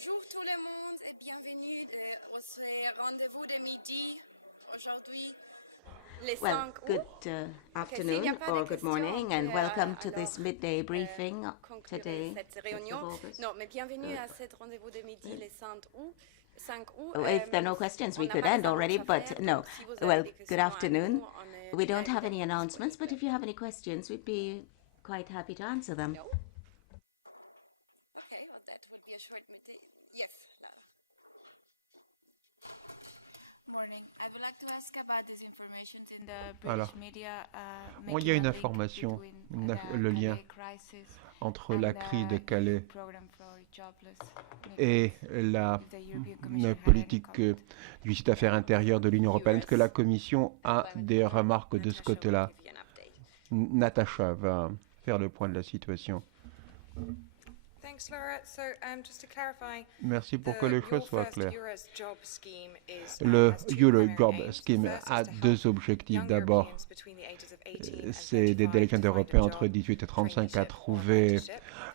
Bonjour tout le monde et bienvenue au rendez-vous de midi aujourd'hui. Well, good afternoon or good morning, and welcome to this midday briefing today, Mr. Volbus. Non, mais bienvenue à ce rendez-vous de midi le 5 août. If there are no questions, we could end already, but no. Well, good afternoon. We don't have any announcements, but if you have any questions, we'd be quite happy to answer them. No? Okay, well, that would be a short meeting. Yes. Morning. I would like to ask about this information in the British Alors, media. il y a une information, le lien entre la crise de Calais et la politique du site affaires intérieures de l'Union européenne. Est-ce que la Commission a des remarques de ce côté-là? Natacha va faire le point de la situation. Merci pour que les choses soient claires. Le Eurojob Scheme a deux objectifs. D'abord, c'est d'aider les candidats européens entre 18 et 35 à trouver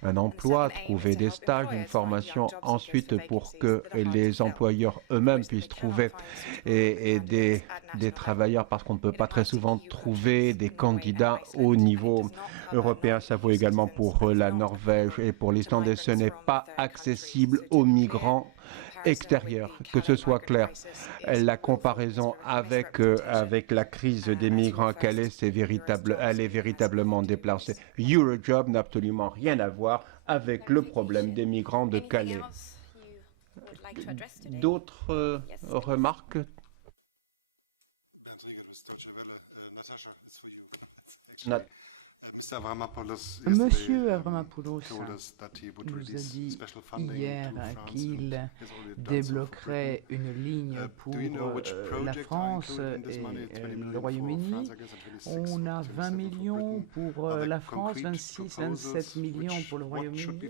un emploi, trouver des stages, une formation. Ensuite, pour que les employeurs eux-mêmes puissent trouver et aider des travailleurs, parce qu'on ne peut pas très souvent trouver des candidats au niveau européen. Ça vaut également pour la Norvège et pour l'Islande. Et ce n'est pas accessible aux migrants extérieurs, que ce soit clair. La comparaison avec la crise des migrants à Calais, elle est véritablement déplacée. Eurojob n'a absolument rien à voir avec le problème des migrants de Calais. D'autres remarques? Monsieur Avramopoulos nous a dit hier qu'il débloquerait une ligne pour la France et le Royaume-Uni. On a 20 millions pour la France, 26, 27 millions pour le Royaume-Uni.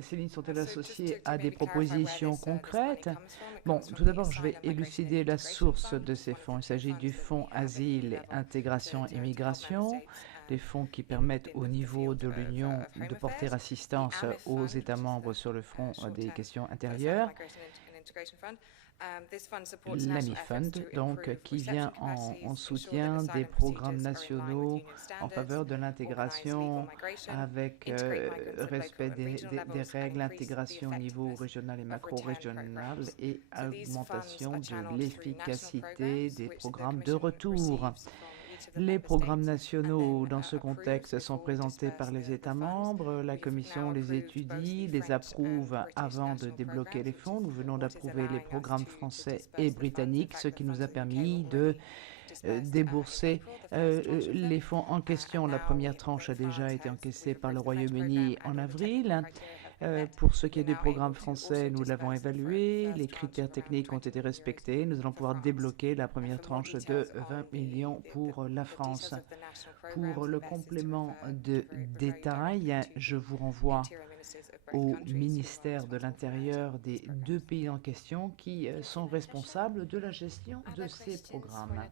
Ces lignes sont-elles associées à des propositions concrètes? Bon, tout d'abord, je vais élucider la source de ces fonds. Il s'agit du Fonds Asile, Intégration et Migration, des fonds qui permettent au niveau de l'Union de porter assistance aux États membres sur le front des questions intérieures. L'AMI Fund, donc, qui vient en soutien des programmes nationaux en faveur de l'intégration avec respect des règles, intégration au niveau régional et macro-régional et augmentation de l'efficacité des programmes de retour. Les programmes nationaux, dans ce contexte, sont présentés par les États membres. La Commission les étudie, les approuve avant de débloquer les fonds. Nous venons d'approuver les programmes français et britanniques, ce qui nous a permis de débourser les fonds en question. La première tranche a déjà été encaissée par le Royaume-Uni en avril. Pour ce qui est du programme français, nous l'avons évalué, les critères techniques ont été respectés. Nous allons pouvoir débloquer la première tranche de 20 millions pour la France. Pour le complément de détail, je vous renvoie au ministère de l'Intérieur des deux pays en question qui sont responsables de la gestion de ces programmes.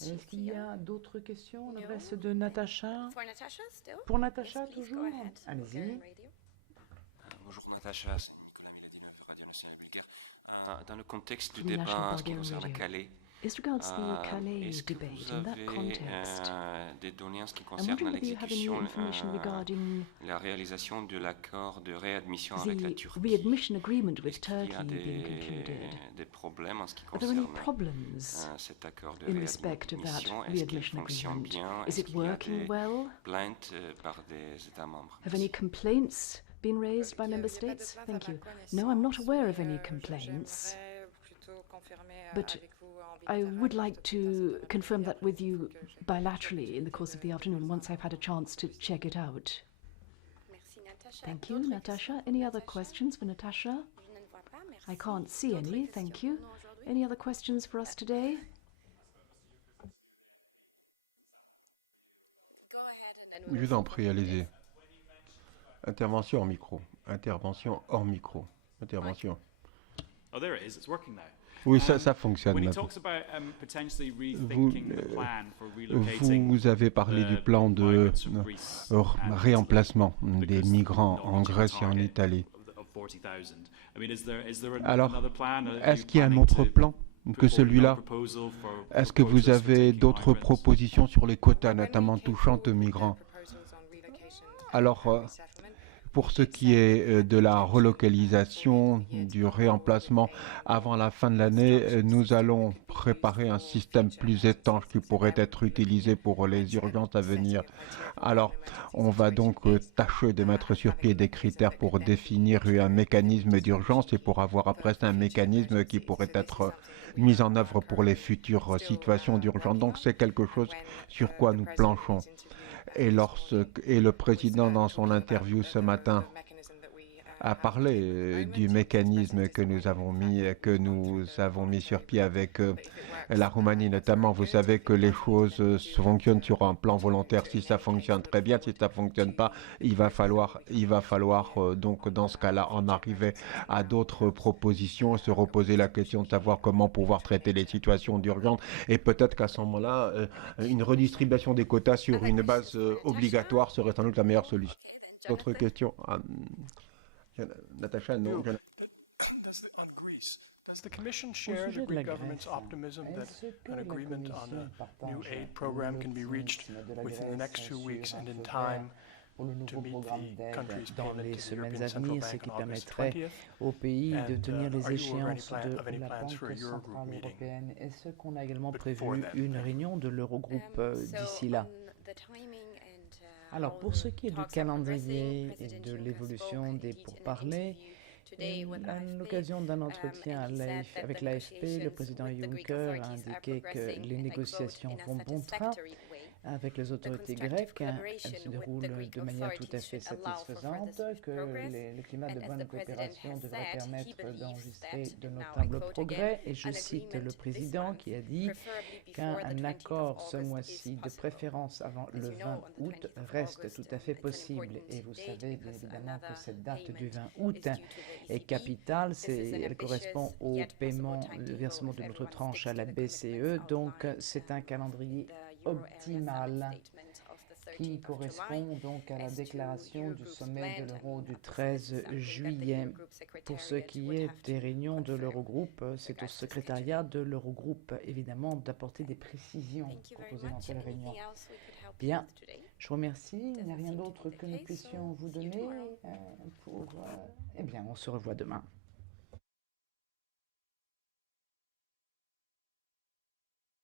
Est-ce qu'il y a d'autres questions à l'adresse de Natacha? Pour Natacha, toujours? Allez-y. Bonjour Natacha, c'est Nicolas Miladinov, Radio Nationale Bulgaire. Dans le contexte du débat en ce qui concerne Calais, As regards the Calais debate, in that context, des données en ce qui I'm concerne wondering whether you have any l'exécution, information regarding la réalisation de l'accord de réadmission avec la the Turquie. readmission agreement with Est-ce qu'il y Turkey a being concluded. des problèmes en ce qui Are there any concerne problems cet accord de in respect of that réadmission? Est-ce qu'il readmission fonctionne agreement? bien? Is Est-ce it qu'il y a working des well? plaintes par des États membres? Have any complaints been raised by member states? Thank you. No, I'm not aware of any complaints, but I would like to confirm that with you bilaterally in the course of the afternoon once I've had a chance to check it out. Thank you, Natasha. Any other questions for Natasha? I can't see any, thank you. Any other questions for us today? Je vous en prie, allez-y. Intervention hors micro. Intervention hors micro. Intervention. Oh, there it is. It's working now. Oui, ça fonctionne When he maintenant. talks about potentially rethinking the plan for Vous avez parlé du plan de réemplacement des migrants en Grèce et en Italie. Alors, est-ce qu'il y a un autre plan que celui-là? Est-ce que vous avez d'autres propositions sur les quotas, notamment touchant aux migrants? Alors, pour ce qui est de la relocalisation, du réemplacement, avant la fin de l'année, nous allons préparer un système plus étanche qui pourrait être utilisé pour les urgences à venir. Alors, on va donc tâcher de mettre sur pied des critères pour définir un mécanisme d'urgence et pour avoir après ça un mécanisme qui pourrait être mis en œuvre pour les futures situations d'urgence. Donc, c'est quelque chose sur quoi nous planchons. Et le président, dans son interview ce matin, a parlé du mécanisme que nous avons mis sur pied avec la Roumanie notamment. Vous savez que les choses fonctionnent sur un plan volontaire. Si ça fonctionne très bien, si ça fonctionne pas, il va falloir donc dans ce cas-là en arriver à d'autres propositions, se reposer la question de savoir comment pouvoir traiter les situations d'urgence et peut-être qu'à ce moment-là, une redistribution des quotas sur une base obligatoire serait sans doute la meilleure solution. D'autres questions? Natacha, non. Does the Commission share the Greek government's optimism that an agreement on a new aid program can be reached within the next 2 weeks and in time to meet the country's dans payment les to the European semaines à Central venir, ce Bank qui on August permettrait 20th? au pays de tenir les Are you aware échéances of de any la plans for a Banque Eurogroup centrale meeting? européenne. Est-ce qu'on a également Before prévu that. une réunion de l'Eurogroupe d'ici là? Alors, pour ce qui est du calendrier et de l'évolution des pourparlers, à l'occasion d'un entretien avec l'AFP, le président Juncker a indiqué que les négociations vont bon train avec les autorités grecques. Elles se déroulent de manière tout à fait satisfaisante, que le climat de bonne coopération devrait permettre d'enregistrer de notables progrès. Et je cite le président qui a dit qu'un accord ce mois-ci, de préférence avant le 20 août, reste tout à fait possible. Et vous savez bien évidemment que cette date du 20 août est capitale. Elle correspond au paiement, le versement de notre tranche à la BCE. Donc c'est un calendrier optimale qui correspond donc à la déclaration du sommet de l'euro du 13 juillet. Pour ce qui est des réunions de l'Eurogroupe, c'est au secrétariat de l'Eurogroupe évidemment d'apporter des précisions pour vos éventuelles réunions. Bien, je vous remercie. Il n'y a rien d'autre que nous puissions vous donner eh bien, on se revoit demain.